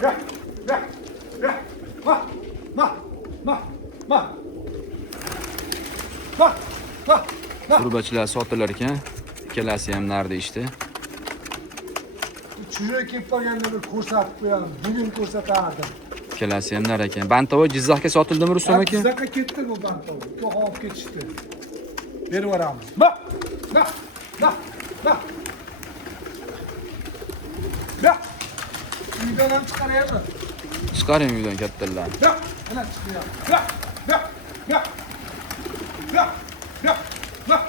Gel. Gel. Gel. Bak. Bak. Bak. Bak. Bak. Bak. Turbachilar sotilar ekan. Ikkalasi ham narda ishda. Churga kelib qolganda bir ko'rsatib qo'yaman. Bugun ko'rsatardim. Ikkalasi ham nar ekan. Bantovoy Jizzaxga sotildimi Rustam aka? Jizzaxga ketdi bu Bantovoy. Yo'q, olib ketishdi. Berib yuboramiz. Bak. Bak. Bak. Bak. Bak. Uydan ham chiqaryapti. Chiqaring uydan kattalarni. Bak. Ana chiqyapti. Bak. Bak. Bak. Bak. Bak. Bak.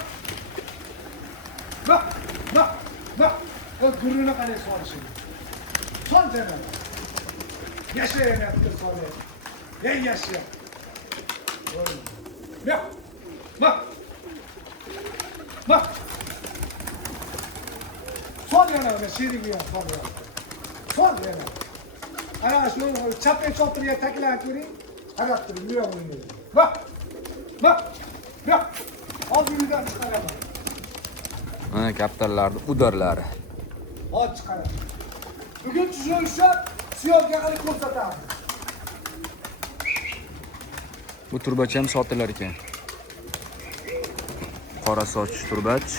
Bak. Bak. Bak. O gurruni qalay solishini. Sol jana. Yashayapti solay. Ey yashayapti. Bak. Bak. Bak. Sol yana sherigiga sol. Sol yana. Ana shu chapga chotirga taklab ko'ring. Qarab turing, bu yog'ini. Bak. Bak. Bak. Oldingizdan chiqaraman. Mana kaptarlarning udarlari. Hop chiqaraman. Bugun tushun ushlab, siyozga qilib ko'rsatamiz. Bu turbachi ham sotilar ekan. Qora soch turbach.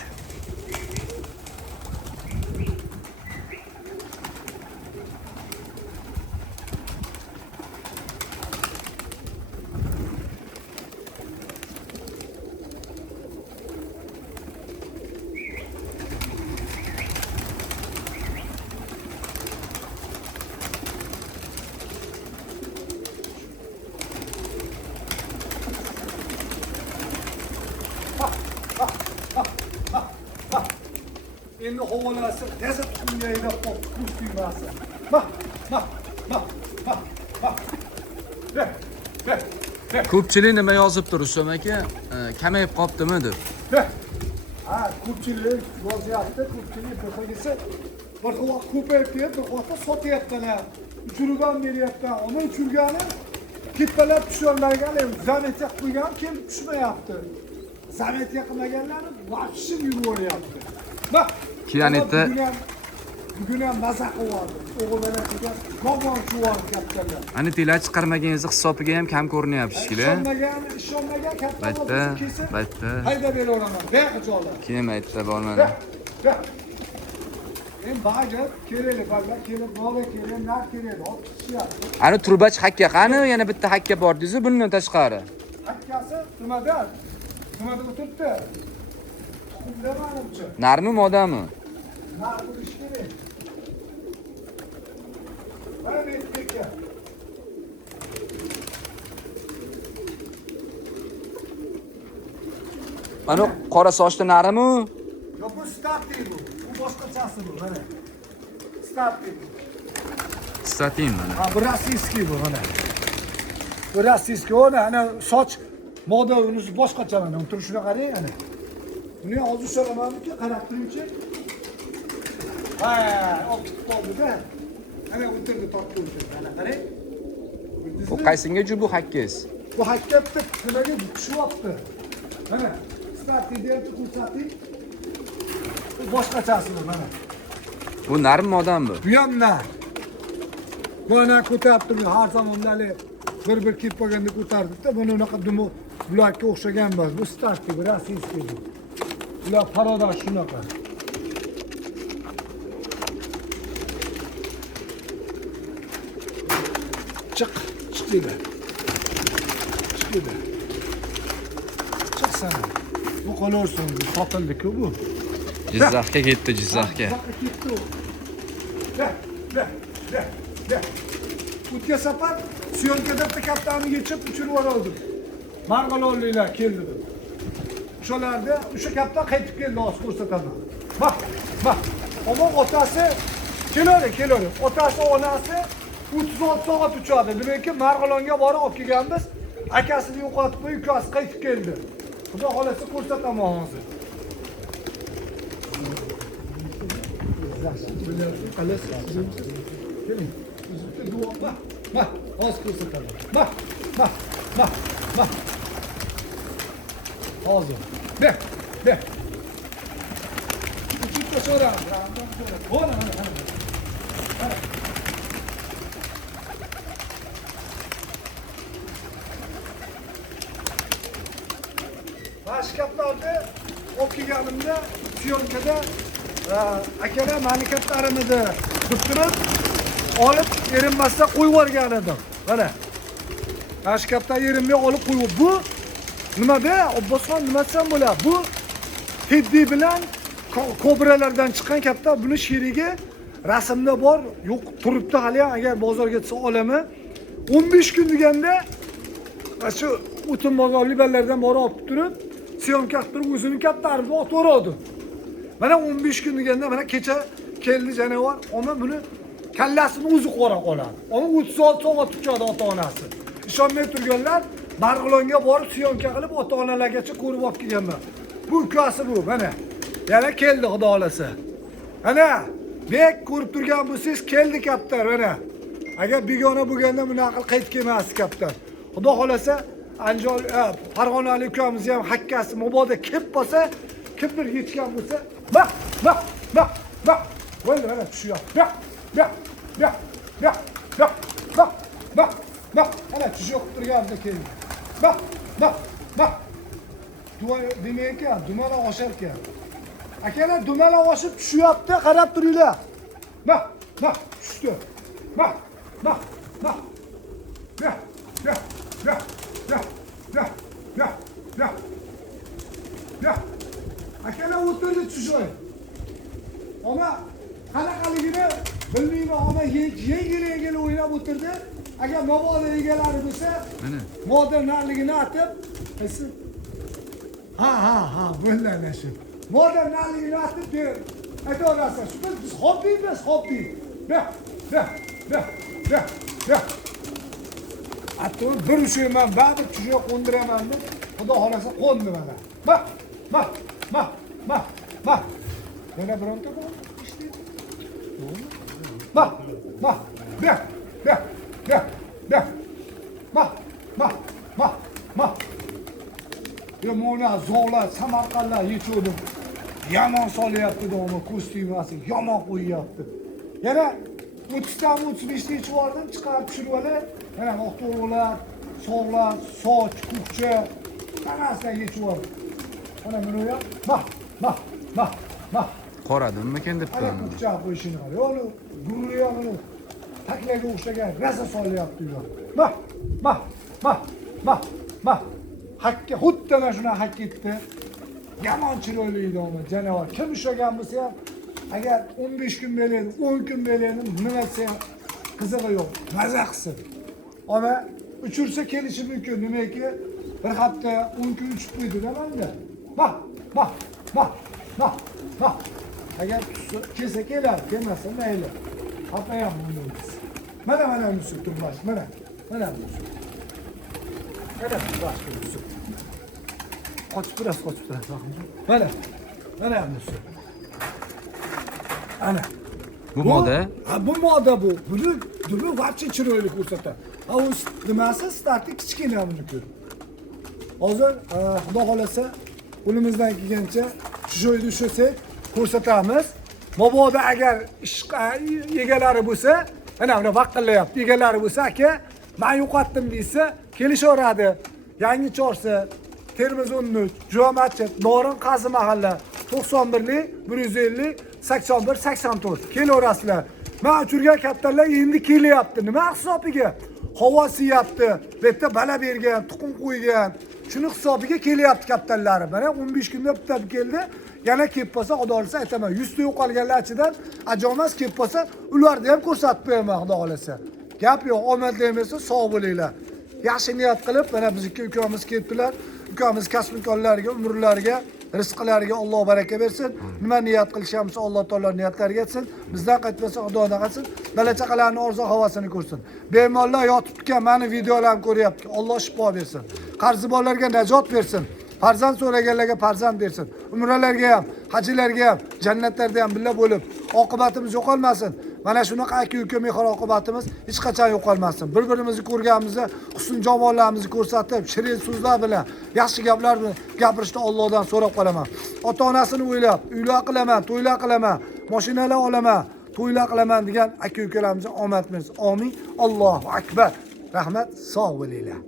Endi hovolasi gazet kungayda kuch tuymasi. Bak, bak, bak, bak, bak. Ver, ver, ver. Ko'pchilik nima yozibdi Rustam aka? Kamayib qoptimi deb. Ver. Ha, ko'pchilik yozyapti, ko'pchilik bir xilgisi bir xil ko'payib kelib, bir xil sotyaptilar. Uchirgan beryapti. Uni uchirgani ketpalab tushirmagan, zametga qo'ygan kelib tushmayapti. Zametga qilmaganlarni vahshim yuraveryapti. Bak. Kiyanetda bugun ham maza qilyapti. O'g'illar kelgan, qog'on chuvar kattalar. Ani tela chiqarmagingizni hisobiga ham kam ko'rinyapti shekilli. Ishonmagan kattalar kelsa, Baytda. hayda beraveraman. Beqi joylar. Keyin aytdi bormadi. Men ba'zi kerakli ballar kelib, bola kerak, nar kerak, olib chiqishyapti. Ani turbach hakka qani? Yana bitta hakka bordingiz bundan tashqari. Hakkasi nimada? Nimada o'tiribdi? Tuxumda menimcha. Narmi modami? Nar bo'lish kerak. Mana menga. Mana qora sochli narimi? Yo, bu starti bu. Bu boshqachasi bu, mana. Starti bu. Statin mana. Ha, bu rossiyskiy bu, mana. Bu rossiyskiy, ana soch moda unisi boshqacha mana. Uni turishini qarang, ana. Buni hozir so'ramadim-ki, qarab turingchi. Ha, olib ketib qoldi-da. Ana o'tirdi, tortib o'tirdi. Ana qarang. Bu qaysinga ju bu hakkangiz? Bu hakka bitta nimaga tushyapti. Mana starti deyapti, ko'rsating. Bu boshqachasi bu, mana. Bu narmi modami bu? Bu ham nar. Bana ko'taribdi, har zamonlar bir kelib qolganda ko'tardi-da. Buni unaqa dumo bularga o'xshagan emas. Bu starti, bu rossiyskiy bu. Ular paroda shunaqa. Chiq deydi. Chiq deydi. Chiqsana. Bu qolaversin, sotildi-ku bu. Jizzaxga ketdi, Jizzaxga. Ketdi u. Da. O'tgan safar syomkada bitta kaptani yechib uchirib yubordim. Marg'ilonliklar keldi. O'shalarda o'sha kaptan qaytib keldi, hozir ko'rsataman. Bak. Ammo otasi keladi. Otasi, onasi 36 soat uchadi. Demakki, Marg'ilonga borib olib kelganmiz. Akasini yo'qotib qo'yib, ukasi qaytib keldi. Xudo xolasa ko'rsataman hozir. Keling. Bak. Hozir ko'rsataman. Bak. Hozir. Ber. Uçuk da so'rayman. Mana. aşkaplarda olib kelganimda syomkada akalar mani kattarimidi deb turib olib erinmasdan qo'yib yuborgan edim. Mana aşkapda yerimni olib qo'yib bu nimada Abbosxon nima desam bo'ladi? Bu Teddy bilan kobralardan chiqqan katta buni sherigi rasmda bor, yo'q turibdi hali agar bozorga chiqsa olaman. 15 kun deganda shu o'tin bozorli ballardan borib olib turib, syomka qilib turib o'zining kattarini otib o'radi. Mana 15 kun deganda mana kecha keldi janavar, ona buni kallasini o'zi qora qoladi. Ona 36 soat tutadi ota-onasi. Ishonmay turganlar Marg'ilonga borib syomka qilib ota-onalargacha ko'rib olib kelganman. Bu ukasi bu, mana. Yana keldi xudo xolasa. Ana, bek ko'rib turgan bo'lsangiz keldi kaptar mana. Agar begona bo'lganda bunaqa qaytib kelmasdi kaptar. Xudo xolasa Anjol Farg'onalik ukamiz ham hakkasi mabodo kelib qolsa, kimdir yetgan bo'lsa, baq. Bo'ldi mana tushyapti. Baq. Ana tushyapti turganda keldi. Baq. Demak, dumaloq oshar ekan. Akalar dumaloq oshib tushyapti, qarab turinglar. Baq, tushdi. Baq. Akalar o'tirdi tushoy. Ama qanaqaligini bilmayman, ama yengil o'ynab o'tirdi. Agar mabodo egalari bo'lsa, modernligini atib, qaysi? Ha, bo'ldi ana shu. Modernligini atib der. Aytaverasiz, biz hobbi. Beh. Hatto bir ushayman, baribir tushga qo'ndiraman deb, xudo xolasa qo'ndi mana. Baq. Yana bironta bor. İşte. Baq. Yomona zo'rlar, Samarqandlar yechuvdim. Yomon solyapti do'mi, kostyumasi yomon qo'yyapti. Yana 30dan 35 ta ichvordim, chiqarib tushirib olib, mana oqto'g'lar, sog'lar, soch, ko'kcha, hammasidan yechvordim. Mana buni ham, baq. Qoradimmi ekan debdi. Ana ko'kcha qo'yishini qara. Yo'q, gurli yog'ini taklaga o'xshagan rasa solyapti yo. Baq. Hakka xuddi mana shuna hak etdi. Yomon chiroyli odam, janovar. Kim ushlagan bo'lsa ham, agar 15 kun belaydi, 10 kun belaydi, nima desa ham qizig'i yo'q. Maza qilsin. Ona uchursa kelishi mumkin. Nimaki bir hafta 10 kun uchib qo'ydi-da menda. Baq. Agar kelsa kelar, kelmasa mayli. Xafa ham bo'lmaydi. Mana musul turmash, mana musul. Mana musul. Qochib turasiz. Mana musul. Ana. Bu moda? Ha, bu moda bu. Buni vaqti chiroyli ko'rsatadi. Ha, o'z nimasi starti kichkina buniki. Hozir xudo xolasa qo'limizdan kelgancha joyda ushlasak ko'rsatamiz. Mabodo agar egalari bo'lsa, ana buni vaqillayapti. Egalari bo'lsa, aka, men yo'qotdim desa, kelishaveradi. Yangi Chorsi, Termiz 13, Jo'matchi, Norin Qazi mahalla 91lik 150 81 84 kelaverasizlar. Men uchirgan kaptarlar endi kelyapti. Nima hisobiga? Havo siyapti, bu yerda bala bergan, tuxum qo'ygan. Shuni hisobiga kelyapti kaptarlari. Mana 15 kunda bitta keldi. Yana kelib qolsa, xudo xolasa aytaman, 100 ta yo'qolganlar ichidan ajomas kelib qolsa, ularni ham ko'rsatib beraman, xudo xolasa. Gap yo'q, omadli bo'lsa, sog' bo'linglar. Yaxshi niyat qilib, mana bizniki ukamiz kelibdilar. Ukamiz kasb-imkonlariga, umrlariga, rizqlariga Alloh baraka bersin. Nima niyat qilishamiz, Alloh taolo niyatlariga yetsin. Bizdan qaytmasa, Xudo naqasin, bala-chaqalarning orzu havosini ko'rsin. Bemorlar yotib turgan meni videolarimni ko'ryapti. Alloh shifo bersin. Qarzi borlarga najot bersin. Farzand so'raganlarga farzand bersin. Umralarga ham, hajlarga ham, jannatlarda ham birga bo'lib, oqibatimiz yo'qolmasin. Mana shunaqa aka-uka mehr oqibatimiz hech qachon yo'qolmasin. Bir-birimizni ko'rganimizda husn jamollarimizni ko'rsatib, shirin so'zlar bilan, yaxshi gaplar bilan gapirishni Allohdan so'rab qolaman. Ota-onasini o'ylab, uylar qilaman, to'ylar qilaman, mashinalar olaman, to'ylar qilaman degan aka-ukalarimizga omad bersin. Amin. Allohu akbar. Rahmat, sog' bo'linglar.